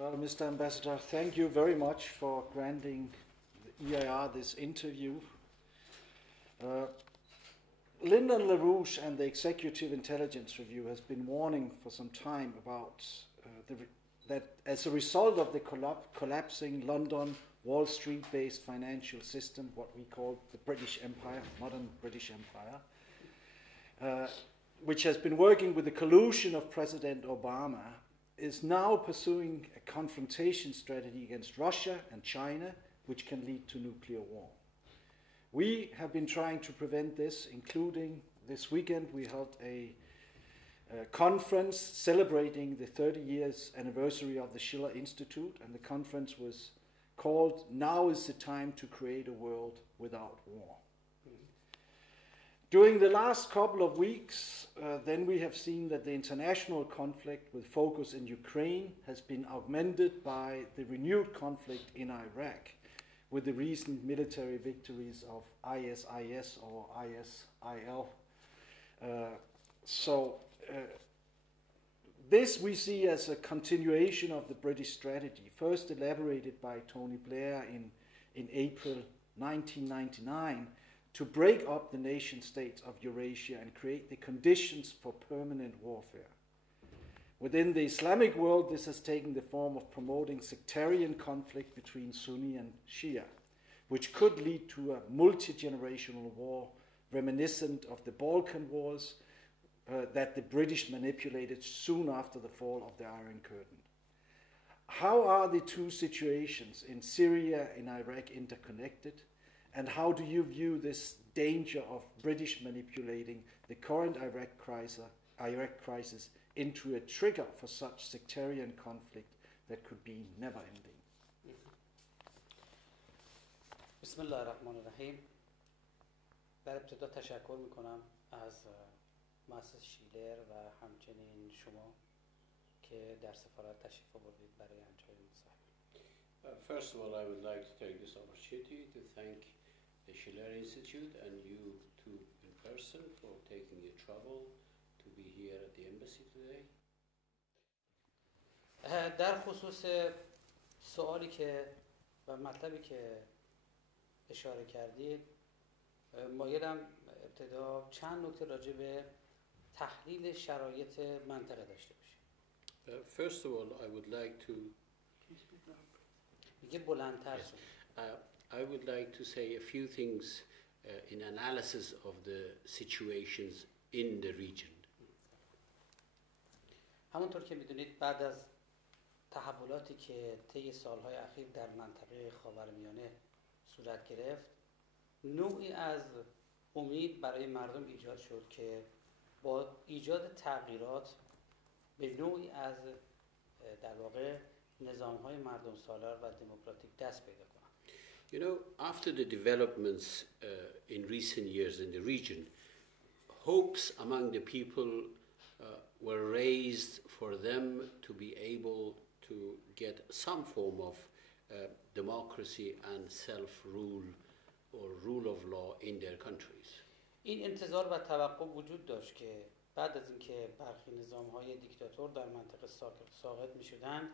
Well, Mr. Ambassador, thank you very much for granting the EIR this interview. Lyndon LaRouche and the Executive Intelligence Review has been warning for some time about that as a result of the collapsing London Wall Street-based financial system, what we call the British Empire, modern British Empire, which has been working with the collusion of President Obama, is now pursuing a confrontation strategy against Russia and China, which can lead to nuclear war. We have been trying to prevent this, including this weekend we held a conference celebrating the 30 years anniversary of the Schiller Institute, and the conference was called "Now is the Time to Create a World Without War." During the last couple of weeks, then we have seen that the international conflict with focus in Ukraine has been augmented by the renewed conflict in Iraq, with the recent military victories of ISIS or ISIL. This we see as a continuation of the British strategy, first elaborated by Tony Blair in April 1999, to break up the nation states of Eurasia and create the conditions for permanent warfare. Within the Islamic world, this has taken the form of promoting sectarian conflict between Sunni and Shia, which could lead to a multi-generational war reminiscent of the Balkan Wars that the British manipulated soon after the fall of the Iron Curtain. How are the two situations in Syria and Iraq interconnected? And how do you view this danger of British manipulating the current Iraq crisis into a trigger for such sectarian conflict that could be never-ending? بسم الله الرحمن الرحیم. در ابتدا تشکر میکنم از مؤسسه شیلر و همچنین شما که در سفارت تشریف آوردید برای انجام مصاحبه. First of all, I would like to take this opportunity to thank the Schiller Institute and you two in person for taking the trouble to be here at the embassy today. در خصوص سوالی که و مطلبی که اشاره کردید، مایلم ابتدا چند نکته راجع به تحلیل شرایط منطقه داشته باشیم. First of all, I would like to میگه بلندتر شد. I would like to say a few things in analysis of the situations in the region. همونطور که میدونید بعد از تحولاتی که طی سالهای اخیر در منطقه خاورمیانه صورت گرفت، نوعی از امید برای مردم ایجاد شد که با ایجاد تغییرات به نوعی از در واقع نظام‌های مردم سالار و دموکراتیک دست پیدا کنند. You know, after the developments in recent years in the region, hopes among the people were raised for them to be able to get some form of democracy and self-rule or rule of law in their countries. این انتظار و توقع وجود داشت که بعد از اینکه برخی نظام‌های دیکتاتور در منطقه ساقط می‌شدند،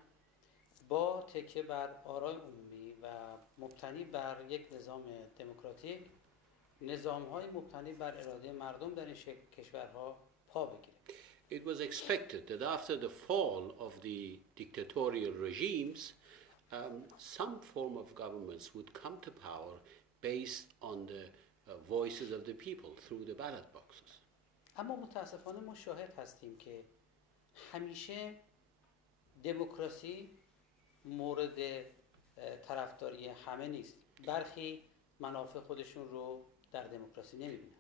با تکیه بر آرای عمومی و مبتنی بر یک نظام دموکراتیک، نظام‌های مبتنی بر اراده مردم در این کشورها پا بگیرند. It was expected that after the fall of the dictatorial regimes, some form of governments would come to power based on the voices of the people through the ballot boxes. اما متاسفانه ما شاهد هستیم که همیشه دموکراسی مورد طرفداری همه نیست. برخی منافع خودشون رو در دموکراسی نمی‌بینن.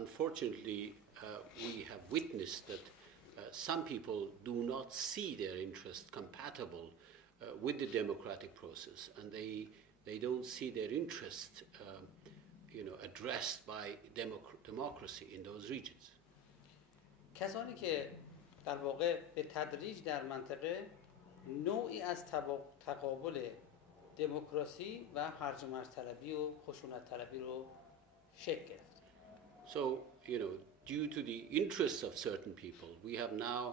Unfortunately, we have witnessed that some people do not see their interest compatible with the democratic process, and they don't see their interest addressed by democracy in those regions. کسانی که در واقع به تدریج در منطقه نوعی از تقابل دموکراسی و هرج و مرج طلبی و خشونت طلبی رو شکل گرفت. So, due to the interests of certain people, we have now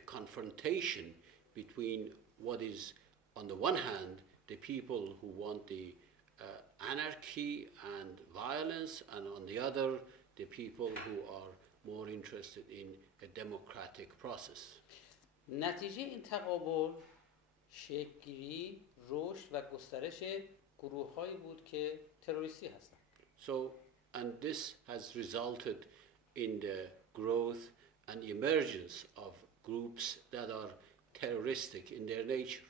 a confrontation between what is, on the one hand, the people who want the anarchy and violence, and on the other, the people who are more interested in a democratic process. نتیجه این تقابل شکل‌گیری، رشد و گسترش گروه‌هایی بود که تروریستی هستند. So, and this has resulted in the growth and emergence of groups that are terroristic in their nature.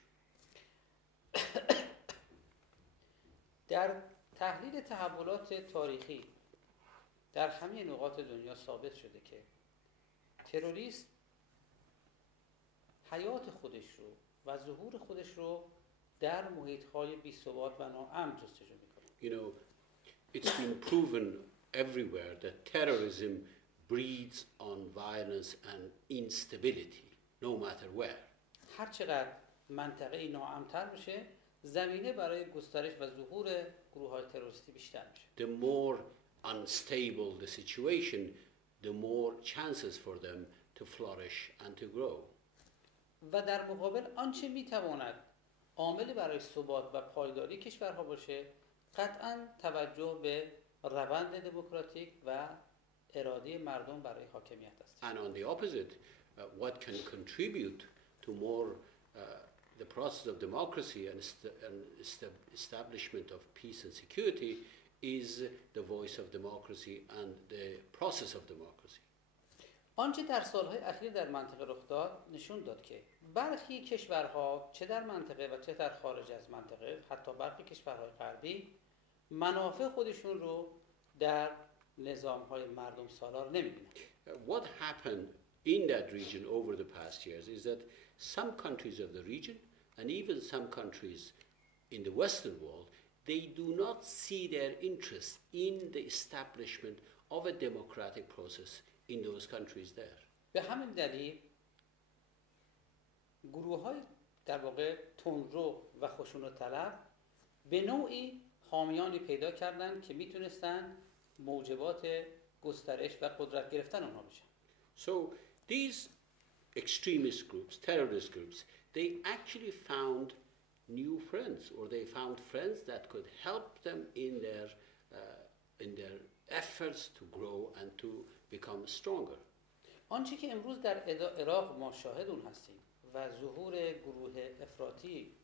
در تحلیل تحولات تاریخی در همه نقاط دنیا ثابت شده که تروریست حیات خودش رو و ظهور خودش رو در محیط‌های بی‌ثبات و ناامن جستجو می‌کنه. You know, it's been proven everywhere that terrorism breeds on violence and instability, no matter where. هر چقدر منطقه ناامن‌تر بشه، زمینه برای گسترش و ظهور گروه‌های تروریستی بیشتر میشه. The more unstable the situation, the more chances for them to flourish and to grow. و در مقابل آنچه میتواند عامل برای ثبات و پایداری کشورها باشه، قطعاً توجه به روند دموکراتیک و اراده مردم برای حاکمیت است. And on the opposite, what can contribute to more the process of democracy and establishment of peace and security is the voice of democracy and the process of democracy. آنچه در سالهای اخیر در منطقه رخ داد نشون داد که برخی کشورها چه در منطقه و چه در خارج از منطقه، حتی برخی کشورهای غربی، منافع خودشون رو در نظام‌های مردم سالار نمی‌بینند. What happened in that region over the past years is that some countries of the region and even some countries in the Western world, they do not see their interest in the establishment of a democratic process in those countries there. به همین دلیل گروه‌های در واقع تندرو و خشونت طلب به نوعی حامیانی پیدا کردند که میتونستن موجبات گسترش و قدرت گرفتن اونها بشن. So these extremist groups, terrorist groups, they actually found new friends, or they found friends that could help them in their efforts to grow and to become stronger. آنچه که امروز در عراق ما شاهد اون هستیم و ظهور گروه افراطی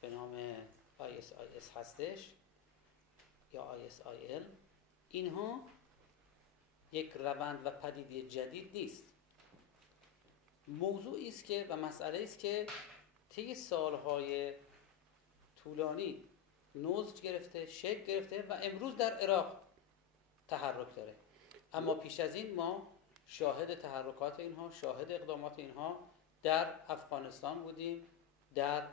به نام ISIS هستش یا ISIL، اینها یک روند و پدیده جدید نیست. موضوعی است که و مسئله است که طی سالهای طولانی نضج گرفته، شکل گرفته و امروز در عراق تحرک داره. اما پیش از این ما شاهد تحرکات اینها، شاهد اقدامات اینها در افغانستان بودیم، در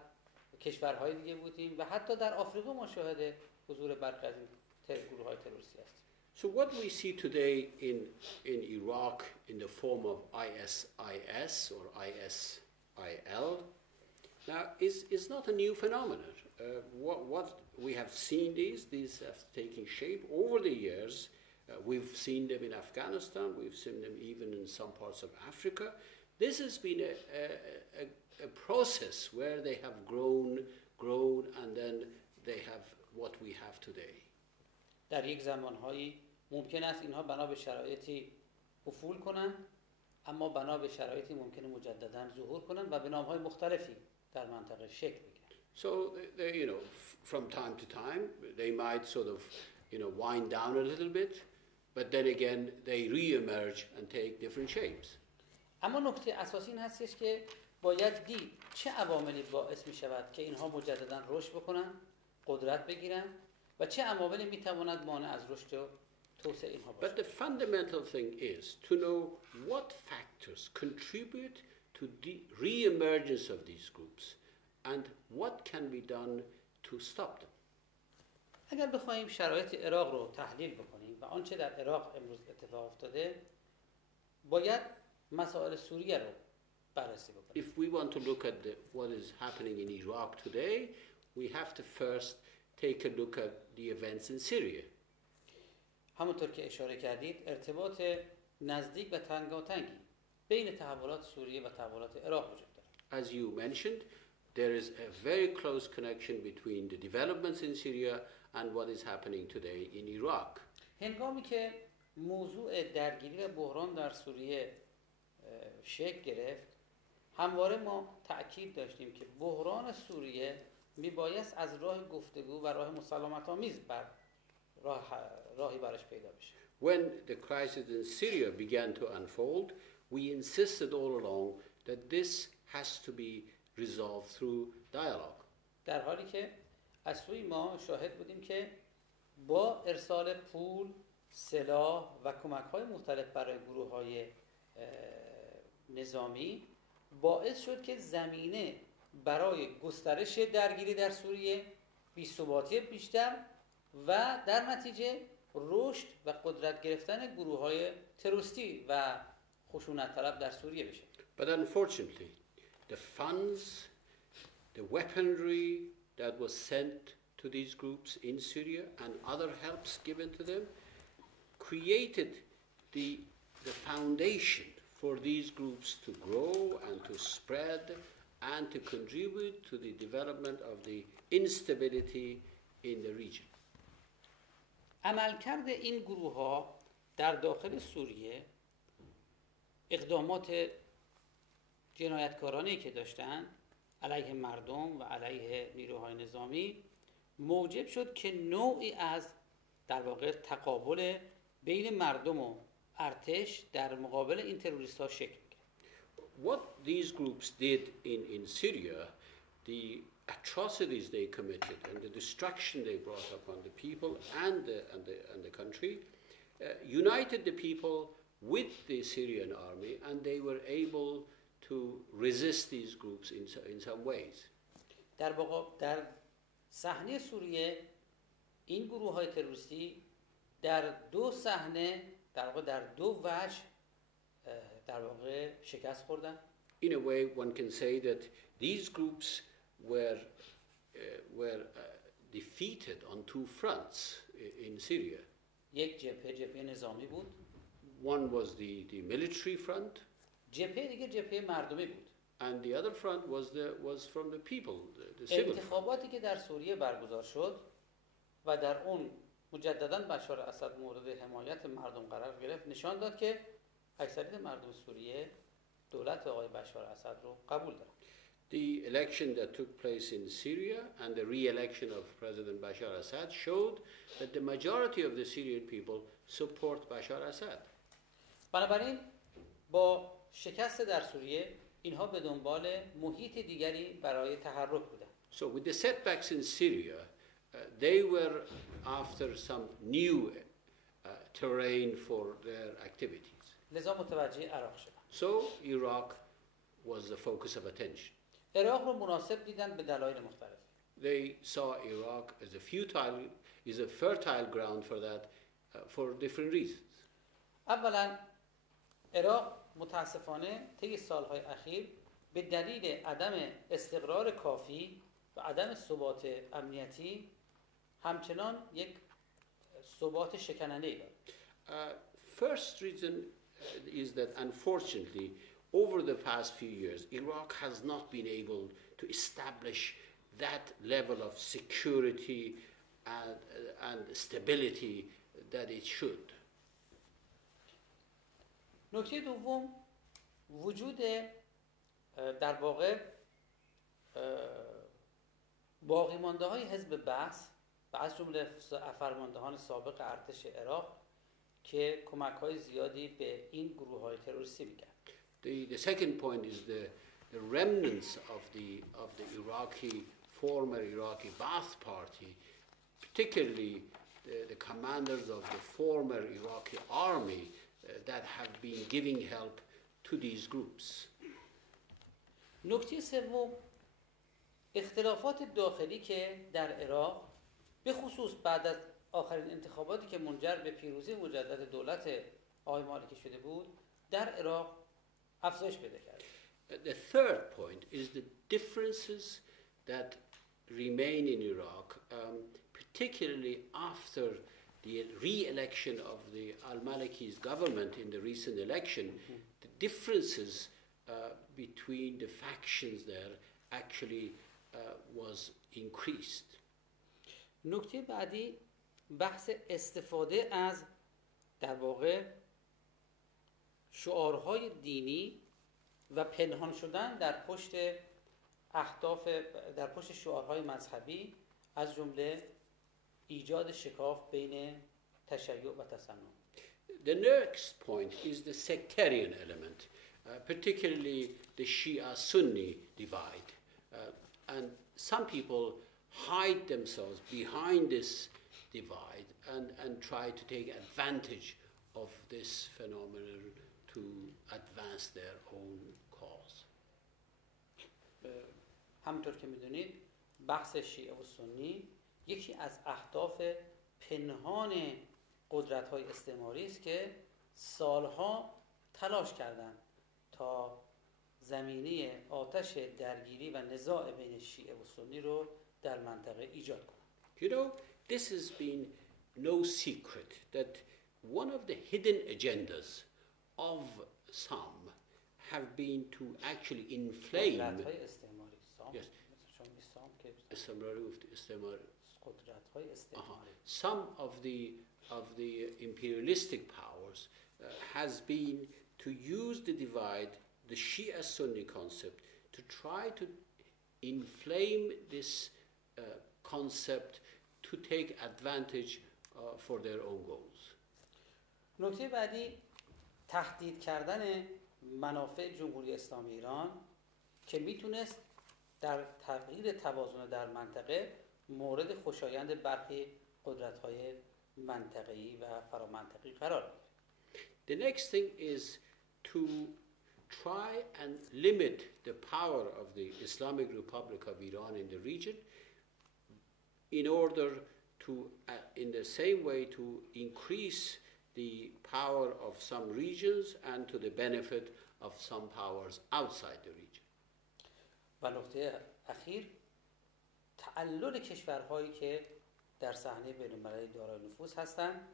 کشورهای دیگه بودیم و حتی در آفریقا ما شاهد حضور برخی از این گروه‌های تروریستی هستیم. So what we see today in Iraq in the form of ISIS or ISIL now is not a new phenomenon. What we have seen these have taken shape over the years. We've seen them in Afghanistan, we've seen them even in some parts of Africa. This has been a process where they have grown and then they have what we have today. در یک زمانهایی ممکن است اینها بنا به شرایطی افول کنند، اما بنا به شرایطی ممکنه مجددا ظهور کنند و به نام‌های مختلفی در منطقه شکل بگیرند. So they, from time to time they might sort of wind down a little bit, but then again they re-emerge and take different shapes. اما نکته اساسی این هستش که باید دید چه عواملی باعث می شود که اینها مجددا رشد بکنن، قدرت بگیرن و چه عواملی می تواند مانع از رشد و توسعه اینها باشه. But the fundamental thing is to know what factors contribute to the re-emergence of these groups and what can be done to stop them. اگر بخوایم شرایط عراق رو تحلیل بکنیم و آنچه در عراق امروز اتفاق افتاده، باید مسائل سوریه رو بررسی بکنیم. If we want to look at what is happening in Iraq today, we have to first take a look at the events in Syria. همونطور که اشاره کردید، ارتباط نزدیک و تنگاتنگی بین تحولات سوریه و تحولات عراق وجود دارد. As you mentioned, there is a very close connection between the developments in Syria and what is happening today in Iraq. هنگامی که موضوع درگیری و بحران در سوریه شکل گرفت، همواره ما تأکید داشتیم که بحران سوریه میبایست از راه گفتگو و راه مسالمت‌آمیز راهی براش پیدا بشه. When the crisis in Syria began to unfold, we insisted all along that this has to be resolved through dialogue. در حالی که از سوی ما شاهد بودیم که با ارسال پول، سلاح و کمک‌های مختلف برای گروه‌های نظامی باعث شد که زمینه برای گسترش درگیری در سوریه، بی‌ثباتی بیشتر و در نتیجه رشد و قدرت گرفتن گروه‌های تروریستی و خشونت طلب در سوریه بشه. But unfortunately, the funds, the weaponry that was sent to these groups in Syria and other helps given to them created the foundation for these groups to grow and to spread and to contribute to the development of the instability in the region. عملکرد این گروه‌ها در داخل سوریه، اقدامات جنایتکارانه‌ای که داشتن علیه مردم و علیه نیروهای نظامی موجب شد که نوعی از در واقع تقابل بین مردم و ارتش در مقابل این تروریست‌ها شکل گرفت. What these groups did in Syria, the atrocities they committed and the destruction they brought upon the people and the country, united the people with the Syrian army, and they were able to resist these groups in some ways. در صحنه سوریه این گروه‌های تروریستی در دو صحنه در دو وجه در واقع شکست خوردن. In a way, one can say that these groups were defeated on two fronts in Syria. یک جبهه نظامی بود. One was the military front. جبهه دیگه جبهه مردمی بود. And the other front was from the people, the civil. انتخاباتی که در سوریه برگزار شد و در اون مجددا بشار اسد مورد حمایت مردم قرار گرفت، نشان داد که اکثریت مردم سوریه دولت آقای بشار اسد رو قبول دارن. The election that took place in Syria and the re-election of President Bashar Assad showed that the majority of the Syrian people support Bashar Assad. بنابراین با شکست در سوریه اینها به دنبال محیط دیگری برای تحرک بودند. So with the setbacks in Syria, they were after some new terrain for their activities. لذا متوجه عراق شدند. So Iraq was the focus of attention. عراق رو مناسب دیدن به دلایل مختلف. They saw Iraq as a fertile ground for that for different reasons. اولا عراق متاسفانه طی سالهای اخیر به دلیل عدم استقرار کافی و عدم ثبات امنیتی همچنان یک ثبات شکننده‌ای دارد. First reason is that unfortunately over the past few years Iraq has not been able to establish that level of security and stability that it should. نکته دوم وجود در واقع باقی مانده های حزب بعث و از جمله فرماندهان سابق ارتش عراق که کمک های زیادی به این گروه های تروریستی می‌کرد. The second point is the remnants of the former Iraqi Ba'ath Party, particularly the commanders of the former Iraqi army that have been giving help to these groups. نکته سوم اختلافات داخلی که در عراق به خصوص بعد از آخرین انتخاباتی که منجر به پیروزی مجدد دولت آقای مالکی شده بود در عراق افزایش پیدا کرد. The third point is the differences that remain in Iraq, particularly after the re-election of the al-Maliki's government in the recent election, the differences between the factions there actually was increased. نکته بعدی بحث استفاده از در واقع شعارهای دینی و پنهان شدن در پشت اهداف، در پشت شعارهای مذهبی، از جمله ایجاد شکاف بین تشیع و تسنن. The next point is the sectarian element, particularly the Shia-Sunni divide. And some people hide themselves behind this divide and try to take advantage of this phenomenon to advance their own cause. همونطور که میدونید بحث شیعه و سنی یکی از اهداف پنهان قدرت‌های استعماری است که سالها تلاش کردند تا زمینه آتش درگیری و نزاع بین شیعه و سنی رو در منطقه ایجاد کنند. You know, this has been no secret that one of the hidden agendas of some have been to actually inflame قدرت‌های استعماری. Yes. شما سام که قدرت‌های استعماری. Some of the imperialistic powers has been to use the divide, the Shia-Sunni concept, to try to inflame this concept to take advantage for their own goals. نکته بعدی تهدید کردن منافع جمهوری اسلامی ایران که میتونست در تغییر توازن در منطقه مورد خوشایند برخی قدرت‌های منطقه‌ای و فرامنطقی قرار بگیره. The next thing is to try and limit the power of the Islamic Republic of Iran in the region in order to, in the same way, to increase the power of some regions and to the benefit of some powers outside the region. و نکته اخیر تعلل کشورهایی که در صحنه بین‌المللی دارای نفوذ هستند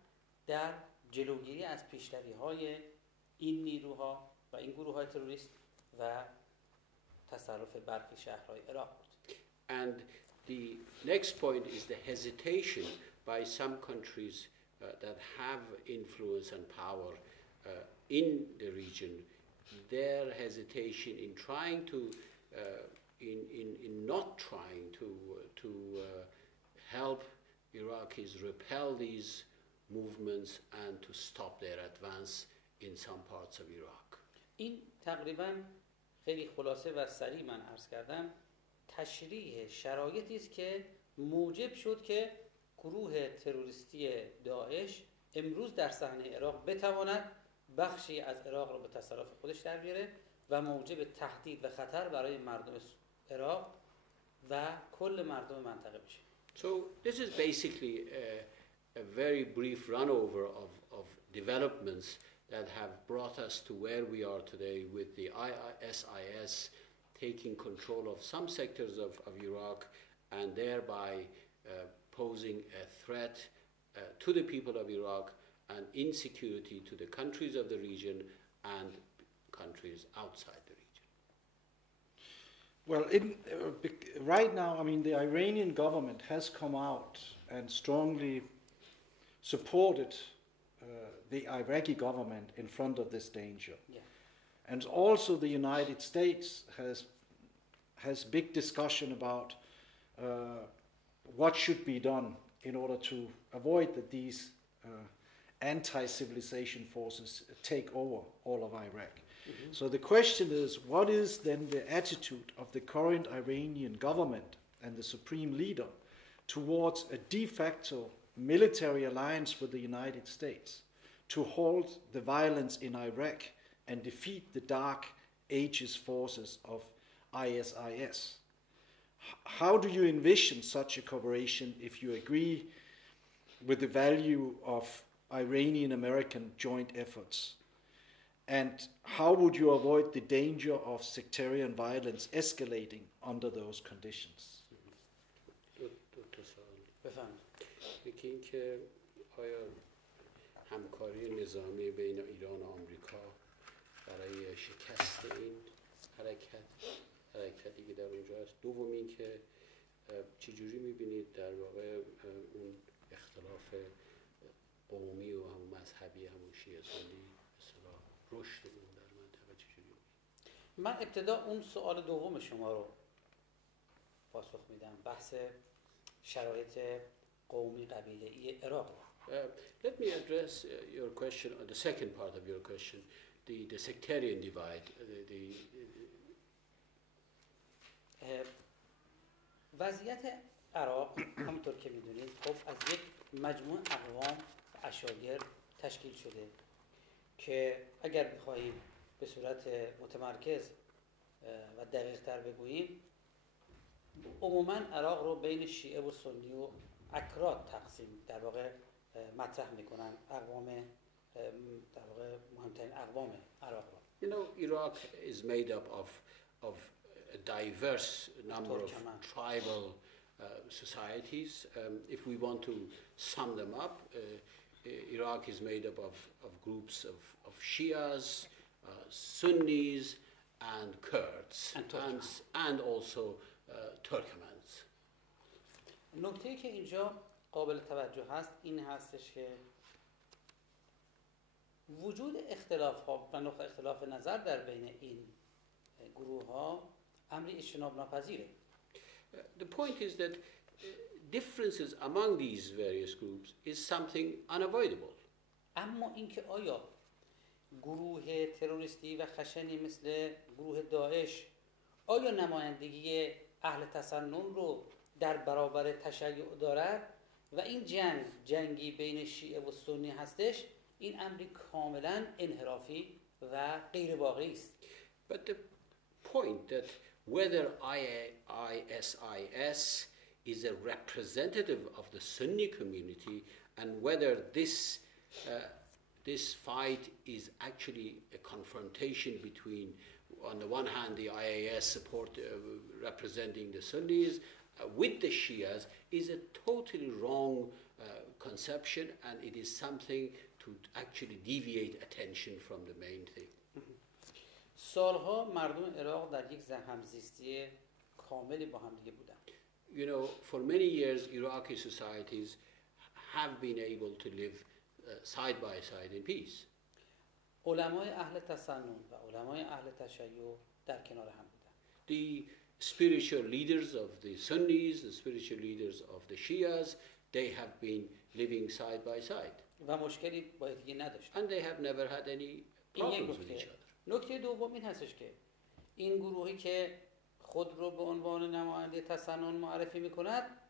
در جلوگیری از پیشروی‌های این نیروها و این گروه‌های تروریست و تصرف برخی شهرهای عراق بود. And the next point is the hesitation by some countries that have influence and power in the region, their hesitation in trying to, in not trying to help Iraqis repel these movements and to stop their advance in some parts of Iraq. این تقریباً خیلی خلاصه و سریع من عرض کردم تشریح شرایطی است که موجب شد که گروه تروریستی داعش امروز در صحنه عراق بتواند بخشی از عراق را به تصرف خودش در بیاره و موجب تهدید و خطر برای مردم عراق و کل مردم منطقه بشه. So this is basically a very brief runover of developments that have brought us to where we are today with the ISIS taking control of some sectors of Iraq and thereby posing a threat to the people of Iraq and insecurity to the countries of the region and countries outside the region. Well, right now, I mean, the Iranian government has come out and strongly supported the Iraqi government in front of this danger. Yeah. And also the United States has big discussion about what should be done in order to avoid that these anti-civilization forces take over all of Iraq. Mm-hmm. So the question is, what is then the attitude of the current Iranian government and the supreme leader towards a de facto military alliance with the United States to halt the violence in Iraq and defeat the dark ages forces of ISIS? How do you envision such a cooperation if you agree with the value of Iranian-American joint efforts? And how would you avoid the danger of sectarian violence escalating under those conditions? یکی این که آیا همکاری نظامی بین ایران و آمریکا برای شکست این حرکت حرکتی که در اونجا هست. دوم این که چجوری میبینید در واقع اون اختلاف قومی و هم مذهبی همون شیعه سنی مثلا رشد اون در منطقه چجوری؟ من ابتدا اون سوال دوم شما رو پاسخ میدم، بحث شرایط قومی قبیله‌ای عراق. Let me address your question, or the second part of your question, the sectarian divide. وضعیت عراق همونطور که میدونید خب از یک مجموع اقوام و اشایر تشکیل شده که اگر بخواهیم به صورت متمرکز و دقیق تر بگوییم، عموما عراق رو بین شیعه و سنی و اکراد تقسیم در واقع مطرح میکنن، اقوام در واقع مهمترین اقوام عراق رو. You know, Iraq is made up of a diverse number of tribal societies. If we want to sum them up, Iraq is made up of groups of Shias, Sunnis, and Kurds, and also Turkmens. نکته که اینجا قابل توجه هست این هستش که وجود اختلاف ها و نقطه اختلاف نظر در بین این گروه ها امری اجتناب ناپذیره. The point is that differences among these various groups is something unavoidable. اما اینکه آیا گروه تروریستی و خشنی مثل گروه داعش آیا نمایندگی اهل تسنن رو در برابر تشیع دارد و این جنگی بین شیعه و سنی هستش، این امری کاملا انحرافی و غیر واقعی است. But the point that whether ISIS is a representative of the Sunni community and whether this fight is actually a confrontation between, on the one hand, the IAS support representing the Sunnis with the Shias is a totally wrong conception, and it is something to actually deviate attention from the main thing. سالها مردم عراق در یک همزیستی کاملی با هم دیگه بودن. You know, for many years Iraqi societies have been able to live side by side in peace. علمای اهل تسنن و علمای اهل تشیع در کنار هم بودن. The spiritual leaders of the Sunnis, the spiritual leaders of the Shias, they have been living side by side. و مشکلی با یکی نداشتن. And they have never had any problems with each other. نکته دوم این هستش که این گروهی که خود رو به عنوان نماینده تسنن معرفی میکند،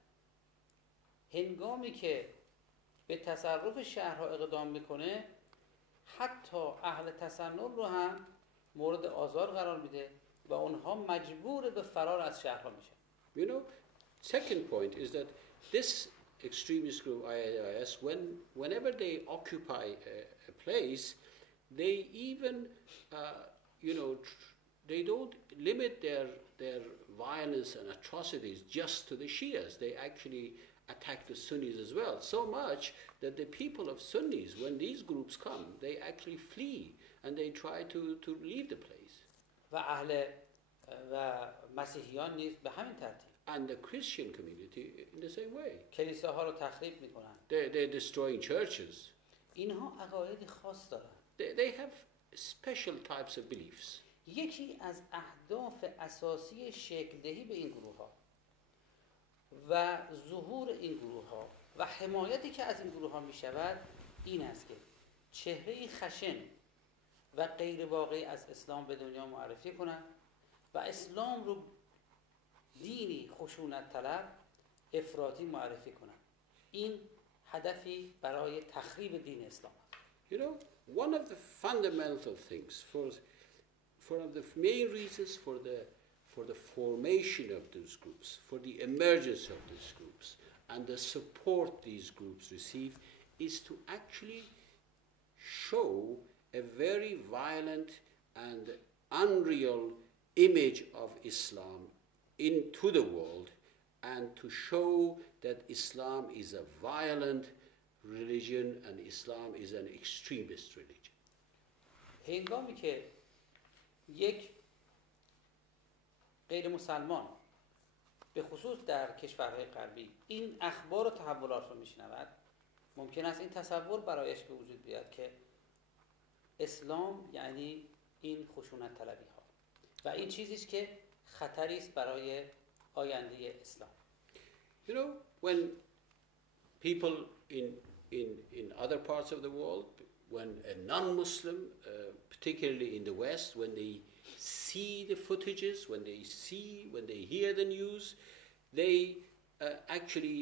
هنگامی که به تصرف شهرها اقدام میکنه حتی اهل تسنن رو هم مورد آزار قرار میده و اونها مجبور به فرار از شهرها میشن. You know, second point is that this extremist group ISIS, whenever they occupy a place, they even, they don't limit their violence and atrocities just to the Shias. They actually attack the Sunnis as well, so much that the people of Sunnis, when these groups come, they actually flee and they try to leave the place. و اهل و مسیحیان نیز به همین ترتیب. And the Christian community in the same way. کلیساها رو تخریب میکنن. They're destroying churches. اینها عقایدی خاص دارن. They have special types of beliefs. یکی از اهداف اساسی شکل دهی به این گروه ها و ظهور این گروه ها و حمایتی که از این گروه ها می شود این است که چهره خشن و غیر واقعی از اسلام به دنیا معرفی کنند و اسلام رو دینی خشونت طلب افراطی معرفی کنند. این هدفی برای تخریب دین اسلام است. You know, one of the fundamental things, one of the main reasons for the formation of those groups, for the emergence of these groups, and the support these groups receive, is to actually show a very violent and unreal image of Islam into the world, and to show that Islam is a violent religion and Islam is an extremist religion. هنگامی که یک غیر مسلمان به خصوص در کشورهای غربی این اخبار و تحولات رو میشنود، ممکن است این تصور برایش به وجود بیاد که اسلام یعنی این خشونت طلبی ها و این چیزی است که خطری است برای آینده اسلام. You know, when people in other parts of the world, when a non-Muslim, particularly in the West, when they see the footages, when they hear the news, they actually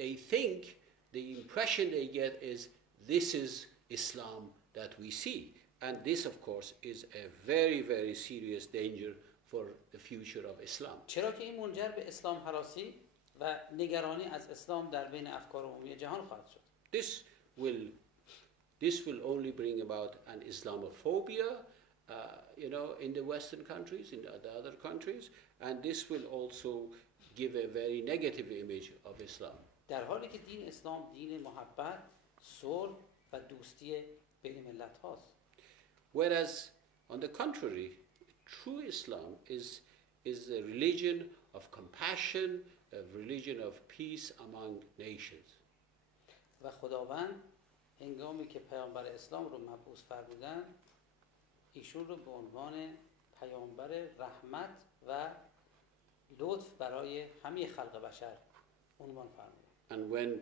they think the impression they get is this is Islam that we see. And this, of course, is a very, very serious danger for the future of Islam. چرا که این منجر به اسلام هراسی و نگرانی از اسلام در بین افکار عمومی جهان خواهد شد. This will only bring about an Islamophobia, in the Western countries, in the other countries, and this will also give a very negative image of Islam. در حالی که دین اسلام دین محبت، صلح و دوستی بین ملت هاست. Whereas, on the contrary, true Islam is a religion of compassion, a religion of peace among nations. و خداوند هنگامی که پیامبر اسلام رو مبعوث فرمودن، ایشون رو به عنوان پیامبر رحمت و لطف برای همه خلق بشر عنوان فرمود. And when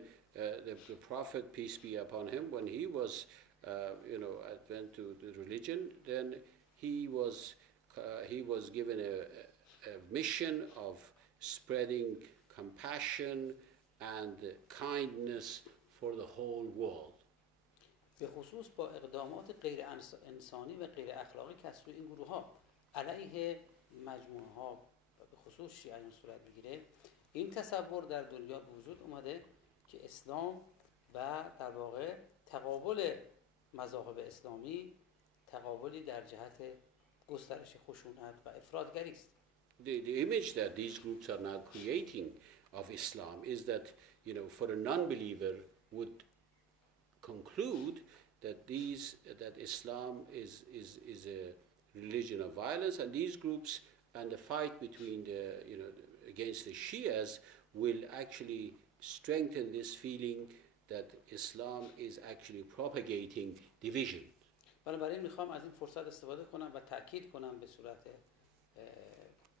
the Prophet, peace be upon him, when he was went to the religion, then he was given a mission of spreading compassion and kindness for the whole world. به خصوص با اقدامات غیر انسانی و غیر اخلاقی که از سوی این گروه ها علیه مجموعه ها به خصوص شیعیان صورت میگیره، این تصور در دنیا به وجود اومده که اسلام و در واقع تقابل مذاهب اسلامی تقابلی در جهت گسترش خشونت و افراطگری است. The image that these groups are now creating of Islam is that, for a non-believer would conclude that Islam is a religion of violence, and these groups and the fight between against the Shias will actually strengthen this feeling that Islam is actually propagating division. بنابراین میخوام از این فرصت استفاده کنم و تأکید کنم به صورت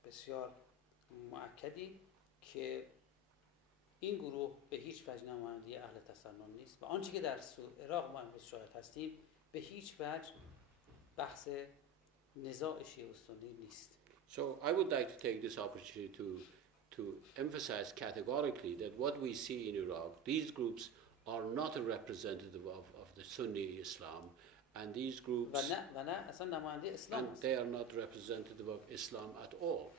بسیار مؤکدی که این گروه به هیچ وجه نماینده اهل تسنن نیست و آنچه که در عراق ما امروز شاهد هستیم به هیچ وجه بحث نزاع شیعه و سنی نیست. So I would like to take this opportunity to emphasize categorically that what we see in Iraq, these groups are not a representative of the Sunni Islam, and these groups و نه اصلا نماینده اسلام and they are not representative of Islam at all.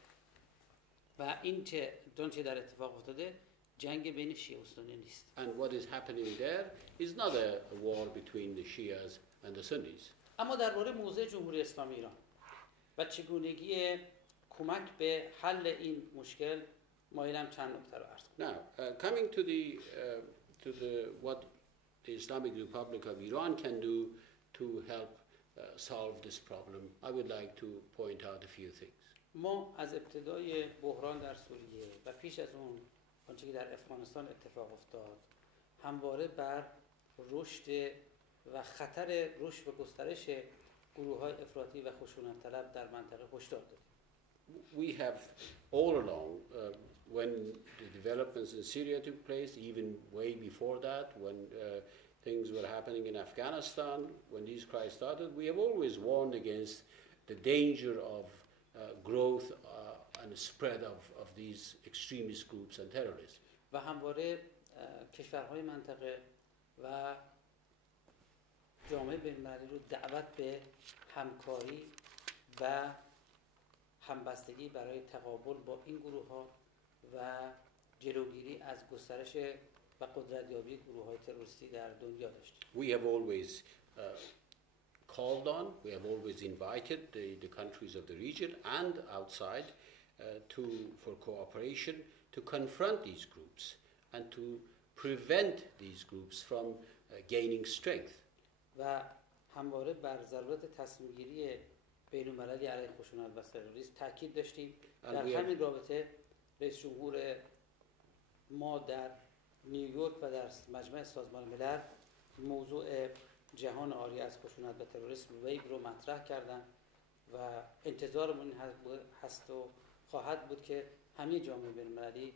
و این چه در اتفاق افتاده جنگ بین شیعه و سنی نیست. And what is happening there is not a war between the Shias and the Sunnis. اما درباره موضع جمهوری اسلامی ایران و چگونگی کمک به حل این مشکل مایلم چند نکته رو عرض کنم. Now, coming to what the Islamic Republic of Iran can do to help solve this problem, I would like to point out a few things. ما از ابتدای بحران در سوریه و پیش از اون آنچه که در افغانستان اتفاق افتاد همواره بر رشد و خطر رشد و گسترش گروه‌های افراطی و خشونت طلب در منطقه هشدار دادیم. We have all along, when the developments in Syria took place, even way before that, when things were happening in Afghanistan, when these crises started, we have always warned against the danger of growth and spread of these extremist groups and terrorists. و همواره کشورهای منطقه و جامعه بین‌المللی رو دعوت به همکاری و همبستگی برای تقابل با این گروه‌ها و جلوگیری از گسترش و قدرتیابی گروه‌های تروریستی در دنیا داشتیم. We have always called on, we have always invited the countries of the region and outside for cooperation to confront these groups and to prevent these groups from gaining strength. و همواره بر ضرورت تصمیم‌گیری بین‌المللی علیه خشونت و تروریسم تاکید داشتیم. And در we have- همین رابطه رئیس جمهور ما در نیویورک و در مجمع سازمان ملل موضوع جهان عاری از خشونت و تروریسم ویگ رو مطرح کردن و انتظارمون این هست و خواهد بود که همه جامعه بین‌المللی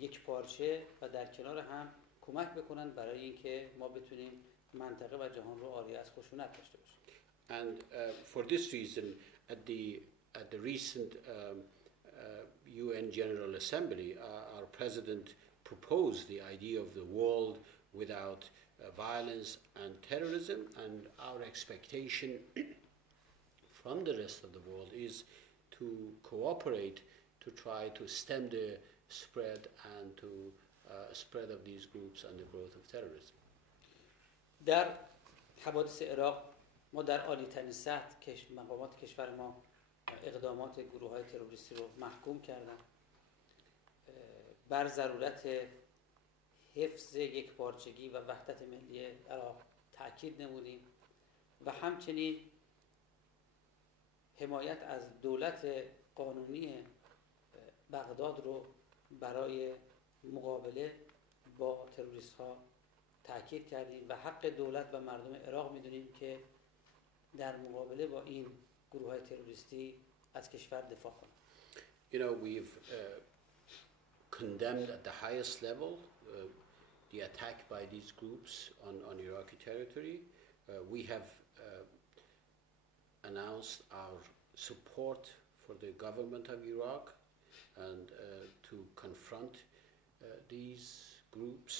یک پارچه و در کنار هم کمک بکنن برای اینکه ما بتونیم منطقه و جهان رو عاری از خشونت داشته باشیم. And for this reason, at the recent UN General Assembly, our president proposed the idea of the world without violence and terrorism, and our expectation from the rest of the world is to cooperate to try to stem the spread and to spread of these groups and the growth of terrorism. در حوادث عراق ما در عالی ترین سطح مقامات کشور ما اقدامات گروه های تروریستی رو محکوم کردن. بر ضرورت حفظ یکپارچگی و وحدت ملی عراق تأکید نمودیم و همچنین حمایت از دولت قانونی بغداد رو برای مقابله با تروریست ها تأکید کردیم و حق دولت و مردم عراق میدونیم که در مقابله با این گروه های تروریستی از کشور دفاع کنند. You know, we've condemned at the highest level the attack by these groups on Iraqi territory. We have announced our support for the government of Iraq and to confront these groups,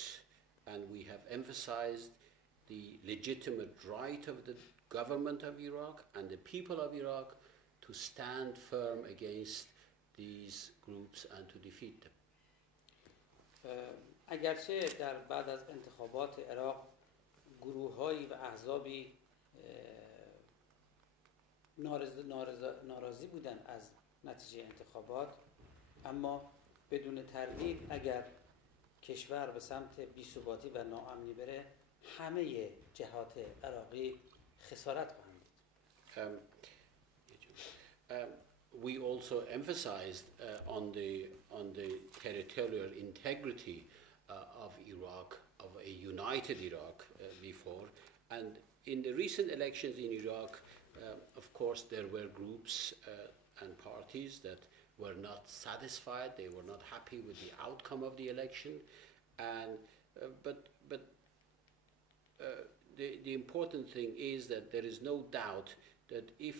and we have emphasized the legitimate right of the government of Iraq and the people of Iraq to stand firm against these groups and to defeat them. اگرچه در بعد از انتخابات عراق گروه‌هایی و احزابی ناراضی بودن از نتیجه انتخابات، اما بدون تردید اگر کشور به سمت بی‌ثباتی و ناامنی بره همه جهات عراقی خسارت خواهند دید. We also emphasized on the territorial integrity of Iraq, of a united Iraq before, and in the recent elections in Iraq, of course, there were groups and parties that were not satisfied. They were not happy with the outcome of the election, and the important thing is that there is no doubt that if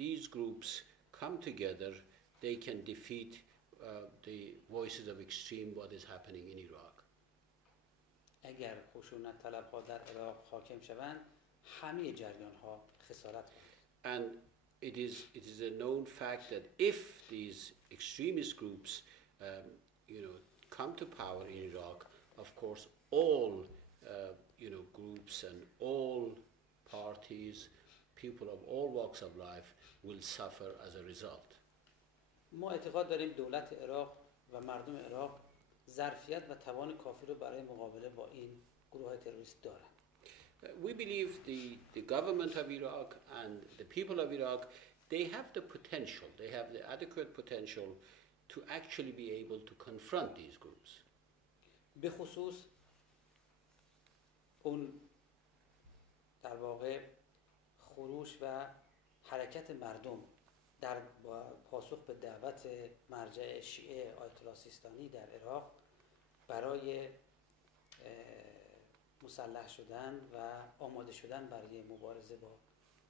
these groups come together, they can defeat the voices of extreme what is happening in Iraq. اگر خشونت طلب‌ها در عراق حاکم شوند، همه جریان‌ها خسارت خواهند. And it is a known fact that if these extremist groups, come to power in Iraq, of course, all groups and all parties, people of all walks of life, will suffer as a result. ما اعتقاد داریم دولت عراق و مردم عراق ظرفیت و توان کافی رو برای مقابله با این گروه‌های تروریست دارند. We believe the government of Iraq and the people of Iraq, they have the potential, they have the adequate potential to actually be able to confront these groups. به خصوص اون در واقع خروش و حرکت مردم در پاسخ به دعوت مرجع شیعه آیت الله سیستانی در عراق برای مسلح شدن و آماده شدن برای مبارزه با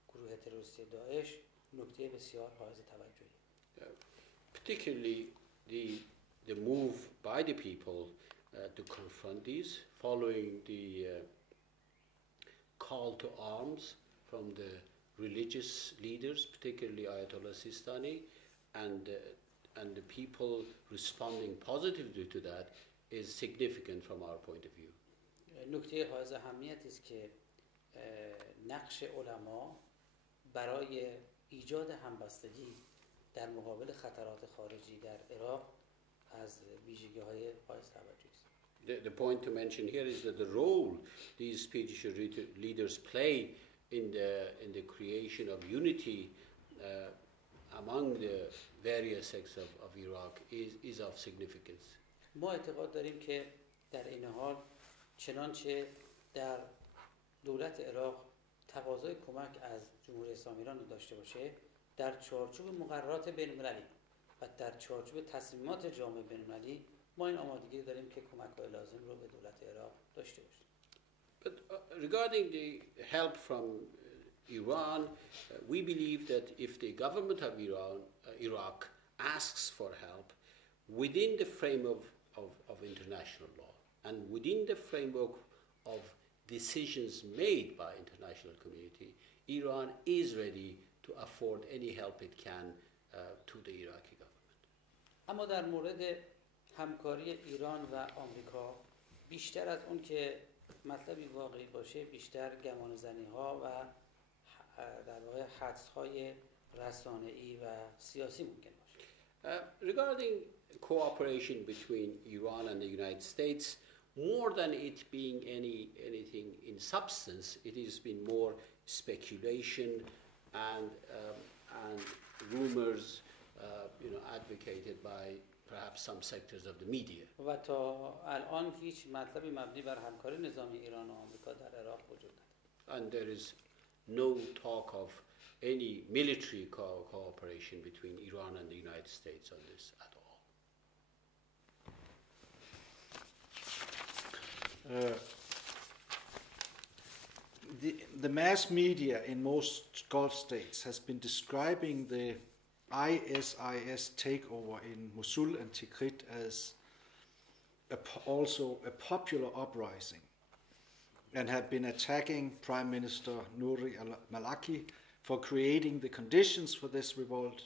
گروه تروریستی داعش نکته بسیار حائز توجهی. Particularly the move by the people to confront these, following the call to arms from the religious leaders, particularly Ayatollah Sistani, and the people responding positively to that is significant from our point of view. نکته حائز اهمیتی است که نقش علما برای ایجاد همبستگی در مقابل خطرات خارجی در عراق از ویژگی‌های حائز توجهی است. The point to mention here is that the role these spiritual leaders play in the creation of unity among the various sects of Iraq is of significance. ما اعتقاد داریم که در این حال چنانچه در دولت عراق تقاضای کمک از جمهوری اسلامی ایران رو داشته باشه، در چارچوب مقررات بین‌المللی و در چارچوب تصمیمات جامع بین‌المللی ما این آمادگی داریم که کمک‌های لازم رو به دولت عراق داشته باشیم. But regarding the help from Iran, we believe that if the government of Iraq asks for help within the framework of international law and within the framework of decisions made by international community, Iran is ready to afford any help it can to the Iraqi government. اما در مورد همکاری ایران و آمریکا بیشتر از اون که مطلبی واقعی باشه، بیشتر گمانه‌زنی‌ها و در واقع حدس‌های رسانه‌ای و سیاسی ممکن باشه. Regarding cooperation between Iran and the United States, more than it being anything in substance, it has been more speculation and rumors, advocated by perhaps some sectors of the media. و تا الان هیچ مطلبی مبنی بر همکاری نظامی ایران و آمریکا در عراق وجود نداره. And there is no talk of any military cooperation between Iran and the United States on this at all. The mass media in most Gulf states has been describing the ISIS takeover in Mosul and Tikrit as also a popular uprising, and have been attacking Prime Minister Nouri al-Maliki for creating the conditions for this revolt.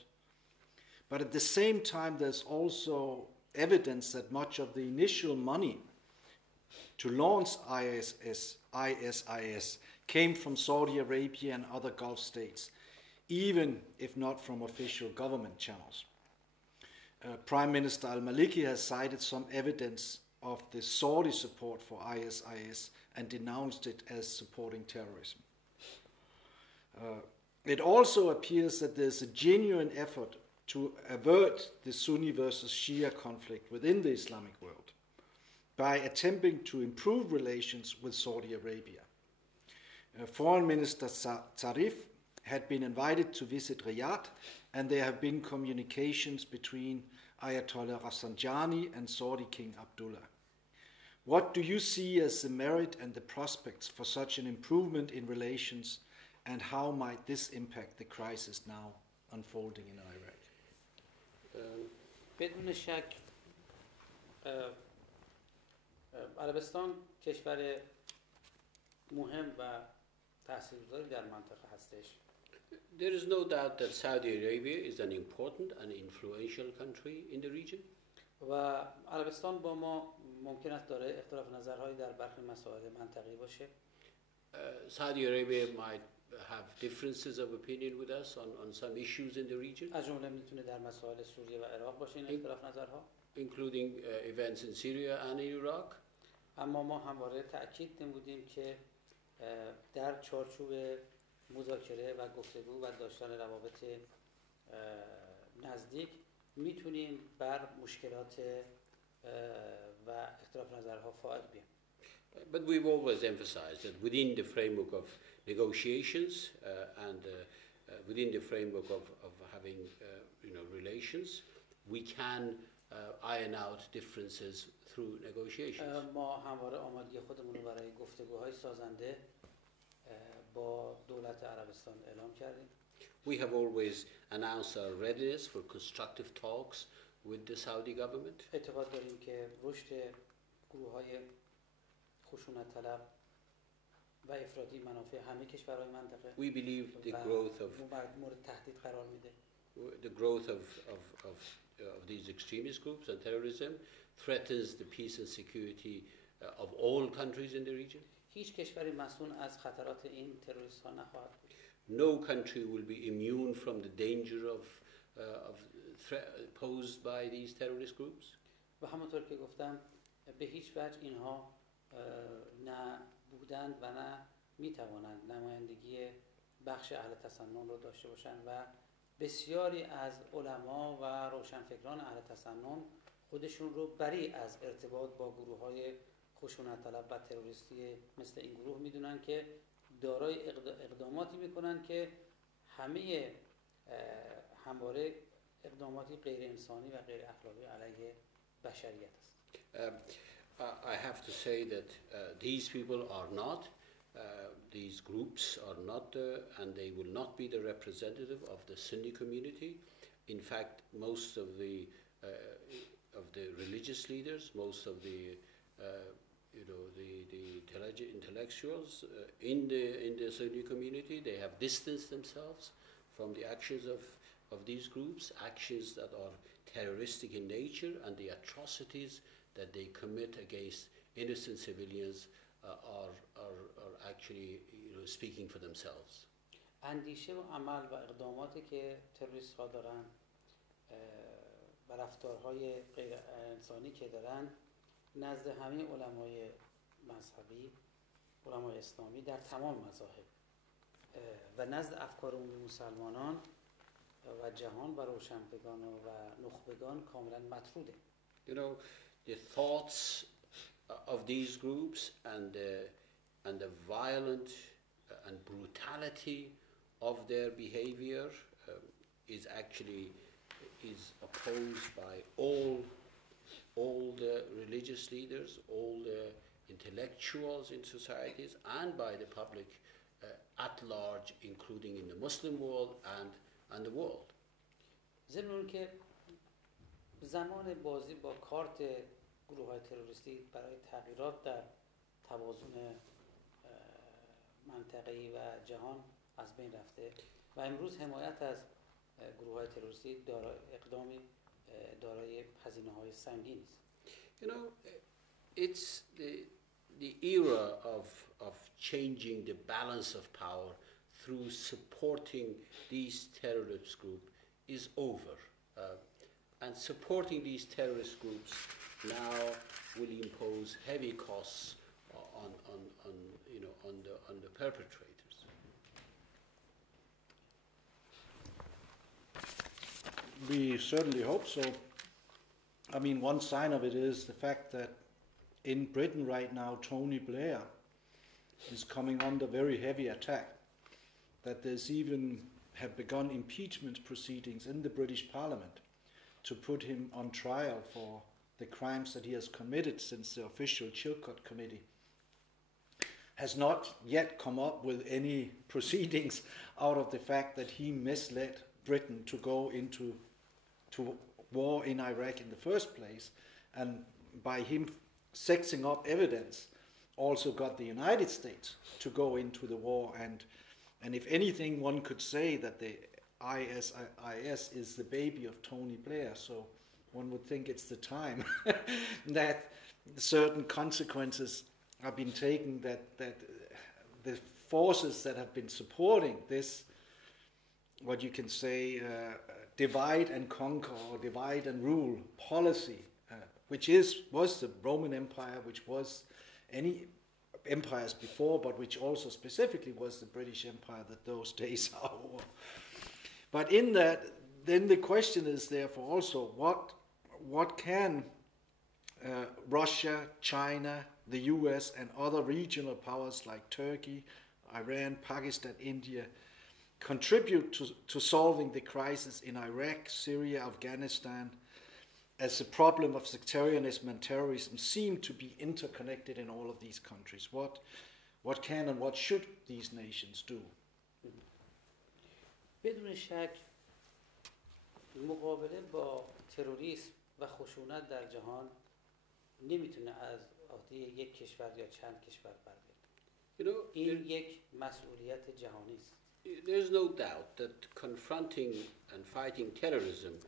But at the same time, there's also evidence that much of the initial money to launch ISIS came from Saudi Arabia and other Gulf states, even if not from official government channels. Prime Minister al-Maliki has cited some evidence of the Saudi support for ISIS and denounced it as supporting terrorism. It also appears that there's a genuine effort to avert the Sunni versus Shia conflict within the Islamic world by attempting to improve relations with Saudi Arabia. Foreign Minister Zarif had been invited to visit Riyadh, and there have been communications between Ayatollah Rafsanjani and Saudi King Abdullah. What do you see as the merit and the prospects for such an improvement in relations, and how might this impact the crisis now unfolding in Iraq? بدون شک عربستان کشور مهم و تاثیرگذاری در منطقه هستش. There is no doubt that Saudi Arabia is an important and influential country in the region. و عربستان با ما ممکن است دارای اختلاف نظرهایی در برخی مسائل منطقه‌ای باشه. Saudi Arabia might have differences of opinion with us on some issues in the region. از جمله میتونه در مسائل سوریه و عراق باشه این اختلاف نظرها. Including events in Syria and in Iraq. اما ما همواره تأکید نمودیم که در چارچوب مذاکره و گفتگو و داشتن روابط نزدیک میتونیم بر مشکلات و اختلاف نظرها فائق بیم. But we've always emphasized that within the framework of negotiations and within the framework of having relations, we can iron out differences through negotiations. ما همواره آمادگی خودمون رو برای گفتگوهای سازنده با دولت عربستان اعلام کردیم. We have always announced our readiness for constructive talks with the Saudi government. اعتقاد داریم که رشد گروه‌های خشونت طلب و افراطی منافع همه کشورهای منطقه We believe the growth of مورد تهدید قرار میده. The growth of these extremist groups and terrorism threatens the peace and security of all countries in the region. هیچ کشوری مسئول از خطرات این تروریست ها نخواهد بود. No country will be immune from the danger of posed by these terrorist groups. و همونطور که گفتم به هیچ وجه اینها نه بودند و نه میتوانند نمایندگی بخش اهل تسنن رو داشته باشند و بسیاری از علما و روشنفکران اهل تسنن خودشون رو بری از ارتباط با گروه‌های خشونت طلب و تروریستی مثل این گروه میدونن که دارای اقداماتی میکنن که همه همواره اقداماتی غیر انسانی و غیر اخلاقی علیه بشریت است. I have to say that these people are not, these groups are not, and they will not be the representative of the Sunni community. In fact, most of the religious leaders, most of the the intellectuals in the Sunni community, they have distanced themselves from the actions of these groups, actions that are terroristic in nature, and the atrocities that they commit against innocent civilians are actually speaking for themselves. اندیشه و عمل و اقداماتی که تروریست ها دارن و رفتارهای غیر انسانی که دارن نزد همه علمای مذهبی، علمای اسلامی در تمام مذاهب و نزد افکار عمومی مسلمانان و جهان و روشنفکران و نخبگان کاملا مطروده. You know, the thoughts of these groups and the violent and brutality of their behavior is opposed by all the religious leaders, all the intellectuals in societies, and by the public at large, including in the Muslim world and the world. ضمن که زمان بازی با کارت گروه‌های تروریستی برای تغییرات در توازن منطقه‌ای و جهان از بین رفته و امروز حمایت از گروه‌های تروریستی اقدامی دارای هزینه‌های سنگینی است. You know, it's the era of changing the balance of power through supporting these terrorist groups is over. And supporting these terrorist groups now will impose heavy costs on the perpetrators. We certainly hope so. I mean, one sign of it is the fact that in Britain right now, Tony Blair is coming under very heavy attack. That there's even have begun impeachment proceedings in the British Parliament to put him on trial for the crimes that he has committed, since the official Chilcot Committee has not yet come up with any proceedings out of the fact that he misled Britain to go into war in Iraq in the first place, and by him sexing up evidence also got the United States to go into the war. And if anything, one could say that the ISIS is the baby of Tony Blair, so one would think it's the time that certain consequences have been taken, that the forces that have been supporting this, what you can say, divide and conquer or divide and rule policy, which was the Roman Empire, which was any empires before, but which also specifically was the British Empire, that those days are over. But in that, then the question is therefore also, what can Russia, China, the US, and other regional powers like Turkey, Iran, Pakistan, India contribute to solving the crisis in Iraq, Syria, Afghanistan, as the problem of sectarianism and terrorism seem to be interconnected in all of these countries? What can and what should these nations do? بدون شک مقابله با تروریسم و خشونت در جهان نمیتونه از عهده یک کشور یا چند کشور بر بیاد. این یک مسئولیت جهانی است. There's no doubt that confronting and fighting terrorism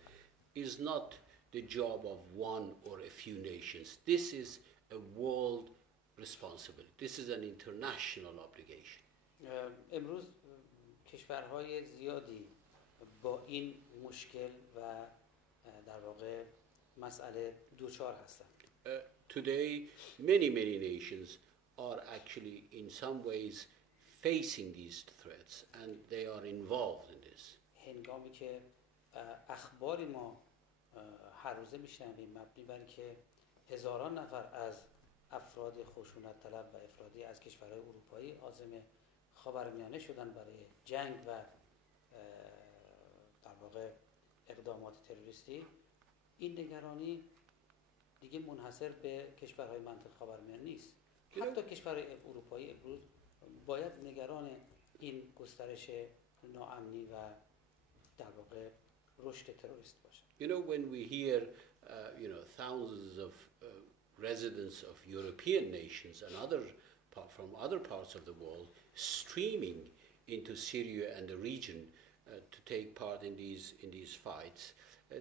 is not the job of one or a few nations. This is a world responsibility. This is an international obligation. امروز کشورهای زیادی با این مشکل و در واقع مسئله دوچار هستند. Today, many nations are actually in some ways facing these threats, and they are involved in this. هنگامی که اخباری ما هر روزه میشنویم مبنی بر که هزاران نفر از افراد خشونت طلب و افرادی از کشورهای اروپایی عازم خاورمیانه شدن برای جنگ و در واقع اقدامات تروریستی، این نگرانی دیگه منحصر به کشورهای منطقه خاورمیانه نیست. حتی کشورهای اروپایی امروز باید نگران این گسترش ناامنی و در واقع رشد تروریست باشه. You know, when we hear, thousands of residents of European nations and from other parts of the world streaming into Syria and the region to take part in these fights,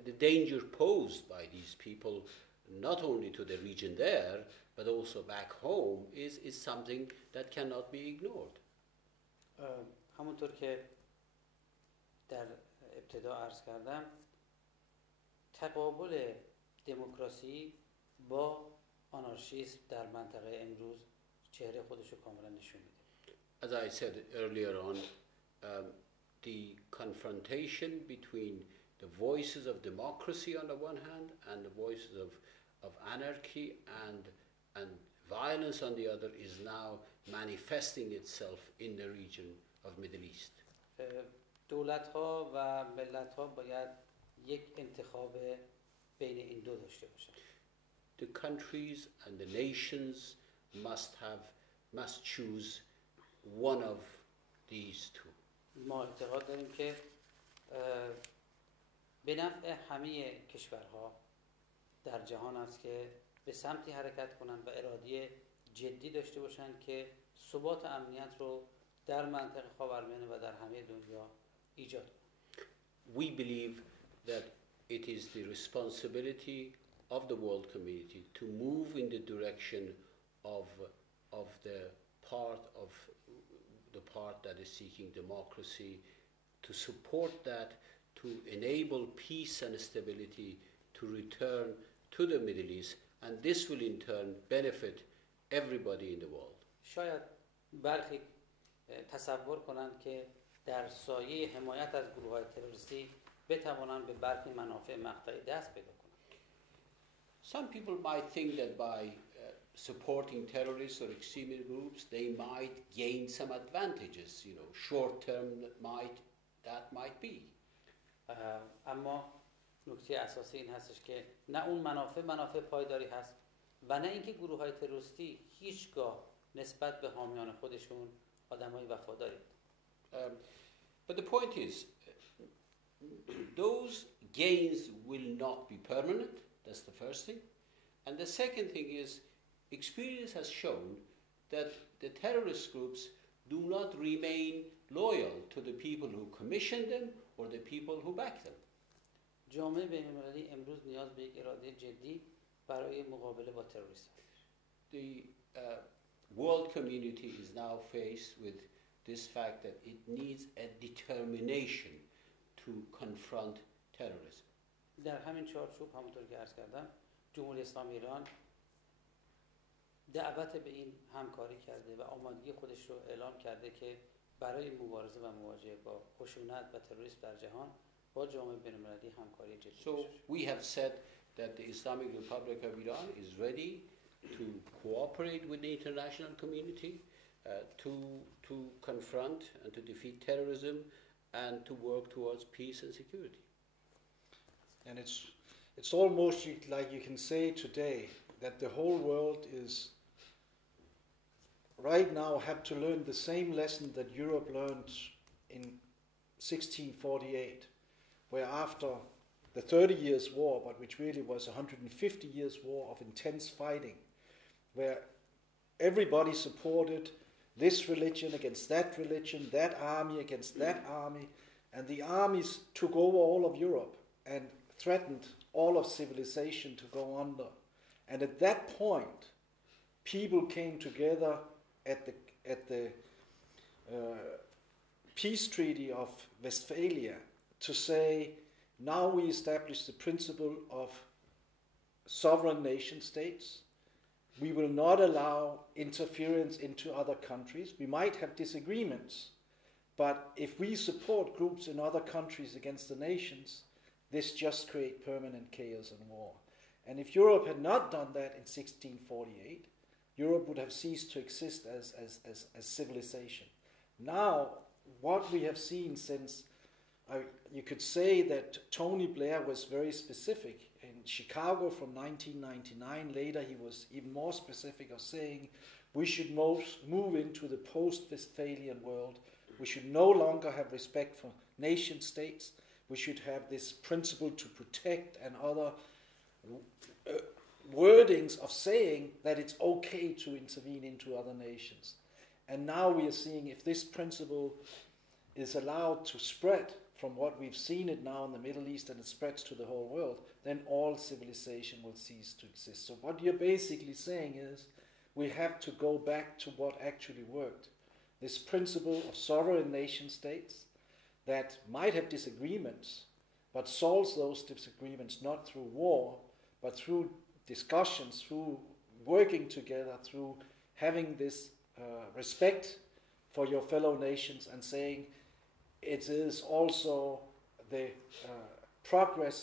the danger posed by these people, not only to the region there, but also back home, is something that cannot be ignored. همونطور که در ابتدا عرض کردم، تقابل دموکراسی با آنارشیسم در منطقه امروز چهره خودش رو کاملا نشون میده. As I said earlier on, the confrontation between the voices of democracy on the one hand and the voices of anarchy and violence on the other is now manifesting itself in the region of Middle East. دولت‌ها و ملت‌ها باید یک انتخاب بین این دو داشته باشند. The countries and the nations must choose one of these two. ما اعتقاد داریم که به نفع همه کشورها در جهان است که به سمتی حرکت کنند و اراده جدی داشته باشند که ثبات امنیت رو در منطقه خاورمیانه و در همه دنیا ایجاد کنند. We believe that it is the responsibility of the world community to move in the direction of the part that is seeking democracy, to support that, to enable peace and stability to return to the Middle East, and this will in turn benefit everybody in the world. شاید برخی تصور کنند که در سایه حمایت از گروه‌های تروریستی بتوانند به برخی منافع مقطعی دست پیدا کنند. Some people might think that by supporting terrorists or extremist groups, they might gain some advantages, short term that might be. اما نکته اساسی این هستش که نه اون منافع پایداری هست و نه اینکه گروه‌های تروریستی هیچگاه نسبت به حامیان خودشون آدمای وفاداری. But the point is, those gains will not be permanent. That's the first thing. And the second thing is, experience has shown that the terrorist groups do not remain loyal to the people who commission them or the people who back them. جامعه بین‌المللی امروز نیاز به یک اراده جدی برای مقابله با تروریسم. The world community is now faced with this fact that it needs a determination to confront terrorism. در همین چارچوب همونطور که عرض کردم، جمهوری اسلامی ایران دعوت به این همکاری کرده و آمادگی خودش رو اعلام کرده که برای مبارزه و مواجهه با خشونت و تروریسم در جهان با جامعه بین‌المللی همکاری جدی داشته باشد. So we have said that the Islamic Republic of Iran is ready to cooperate with the international community to confront and to defeat terrorism and to work towards peace and security. And it's almost like you can say today that the whole world is right now have to learn the same lesson that Europe learned in 1648, where after the 30 Years' War, but which really was 150 years war of intense fighting, where everybody supported this religion against that religion, that army against that army, and the armies took over all of Europe and threatened all of civilization to go under. And at that point, people came together at the peace treaty of Westphalia to say, now we establish the principle of sovereign nation states. We will not allow interference into other countries. We might have disagreements, But if we support groups in other countries against the nations, this just creates permanent chaos and war. And if Europe had not done that in 1648, Europe would have ceased to exist as civilization. Now, what we have seen since, you could say that Tony Blair was very specific. In Chicago from 1999, later he was even more specific of saying we should move into the post-Westphalian world. We should no longer have respect for nation states. We should have this principle to protect and other wordings of saying that it's okay to intervene into other nations. And now we are seeing if this principle is allowed to spread from what we've seen it now in the Middle East and it spreads to the whole world, then all civilization will cease to exist. So what you're basically saying is we have to go back to what actually worked. This principle of sovereign nation states that might have disagreements, but solves those disagreements not through war, but through discussions, through working together, through having this respect for your fellow nations and saying it is also the progress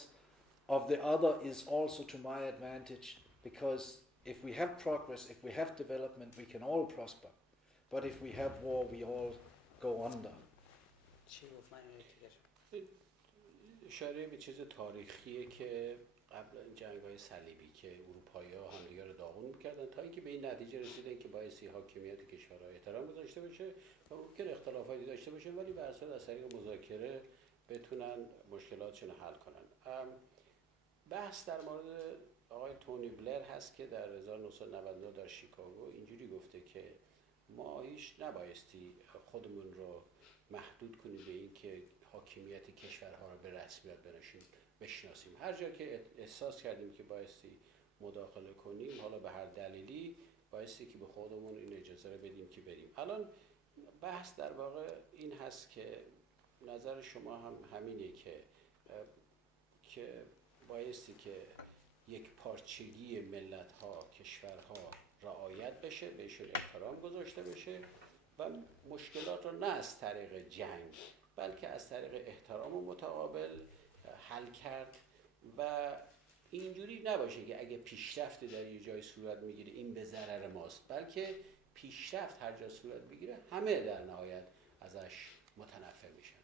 of the other is also to my advantage, because if we have progress, if we have development, we can all prosper. But if we have war, we all go under. اشاره به چیز تاریخیه که قبل این جنگ‌های صلیبی که اروپایی‌ها همدیگه رو داغون می‌کردن تا اینکه به این نتیجه رسیدن که بایستی حاکمیت کشورها احترام گذاشته بشه و ممکن اختلافاتی داشته باشه ولی به اساس از طریق مذاکره بتونن مشکلاتشون رو حل کنن. بحث در مورد آقای تونی بلر هست که در 1999 در شیکاگو اینجوری گفته که ما هیچ نبایستی خودمون رو محدود کنیم به این که حاکمیت کشورها رو به رسمیت بشناسیم. هر جا که احساس کردیم که بایستی مداخله کنیم، حالا به هر دلیلی، بایستی که به خودمون این اجازه رو بدیم که بریم. الان بحث در واقع این هست که نظر شما هم همینه که بایستی که یک پارچگی ملت‌ها، کشورها رعایت بشه، بهشون احترام گذاشته بشه و مشکلات رو نه از طریق جنگ بلکه از طریق احترام متقابل حل کرد و اینجوری نباشه که اگه پیشرفتی در یه جای صورت میگیره این به ضرر ماست، بلکه پیشرفت هر جا صورت بگیره همه در نهایت ازش متنفع میشن.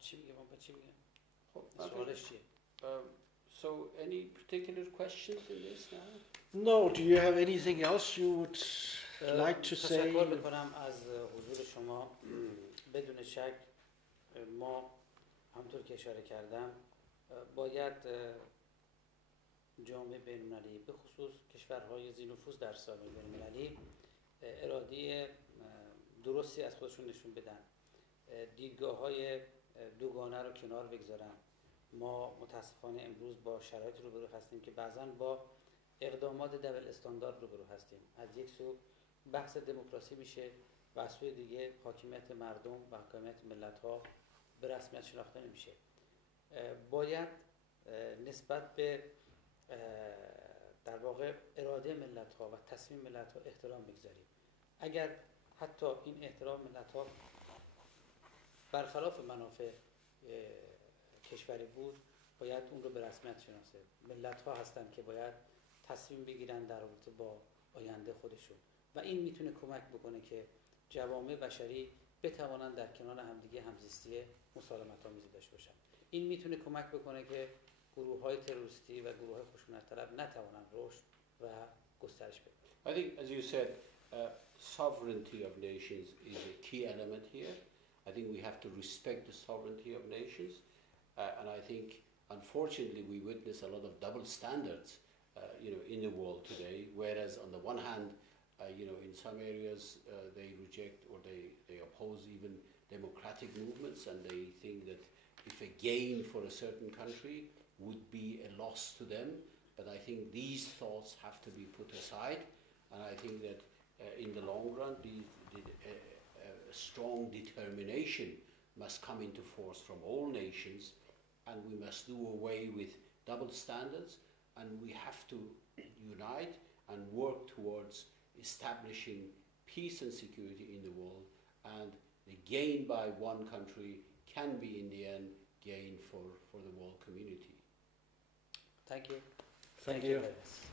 چی میگه؟ چی میگه؟ خب سوالش چیه؟ So any particular questions in this now? No, do you have anything else you would like to say? تشکر میکنم از حضور شما. بدون شک ما همطور که اشاره کردم باید جامعه بین‌المللی به خصوص کشورهای ذی‌نفوذ در ساحل بین‌المللی اراده درستی از خودشون نشون بدن، دیدگاه‌های دوگانه رو کنار بگذارن. ما متاسفانه امروز با شرایطی روبرو هستیم که بعضاً با اقدامات دبل استاندارد روبرو هستیم. از یک سو بحث دموکراسی میشه و از سوی دیگه حاکمیت مردم و حاکمیت ملت‌ها به رسمیت شناخته نمیشه. باید نسبت به در واقع اراده ملت‌ها و تصمیم ملت‌ها احترام بگذاریم. اگر حتی این احترام ملت‌ها برخلاف منافع کشوری بود، باید اون رو به رسمیت شناسه. ملت‌ها هستن که باید تصمیم بگیرن در رابطه با آینده خودشون و این میتونه کمک بکنه که جوامع بشری بتوانند در کنار همدیگه همزیستی مسالمت‌آمیزی داشته باشن. این میتونه کمک بکنه که گروه‌های تروریستی و گروه‌های خشونت طلب نتوانند رشد و گسترش پیدا کنند. I think, as you said, sovereignty of nations is a key element here. I think we have to respect the sovereignty of nations, and I think, unfortunately, we witness a lot of double standards, in the world today. Whereas, on the one hand, in some areas they reject or they oppose even democratic movements, and they think that if a gain for a certain country would be a loss to them. But I think these thoughts have to be put aside, and I think that in the long run, a strong determination must come into force from all nations, and we must do away with double standards, and we have to unite and work towards establishing peace and security in the world and the gain by one country can be in the end gain for the world community. Thank you. Thank you. very much.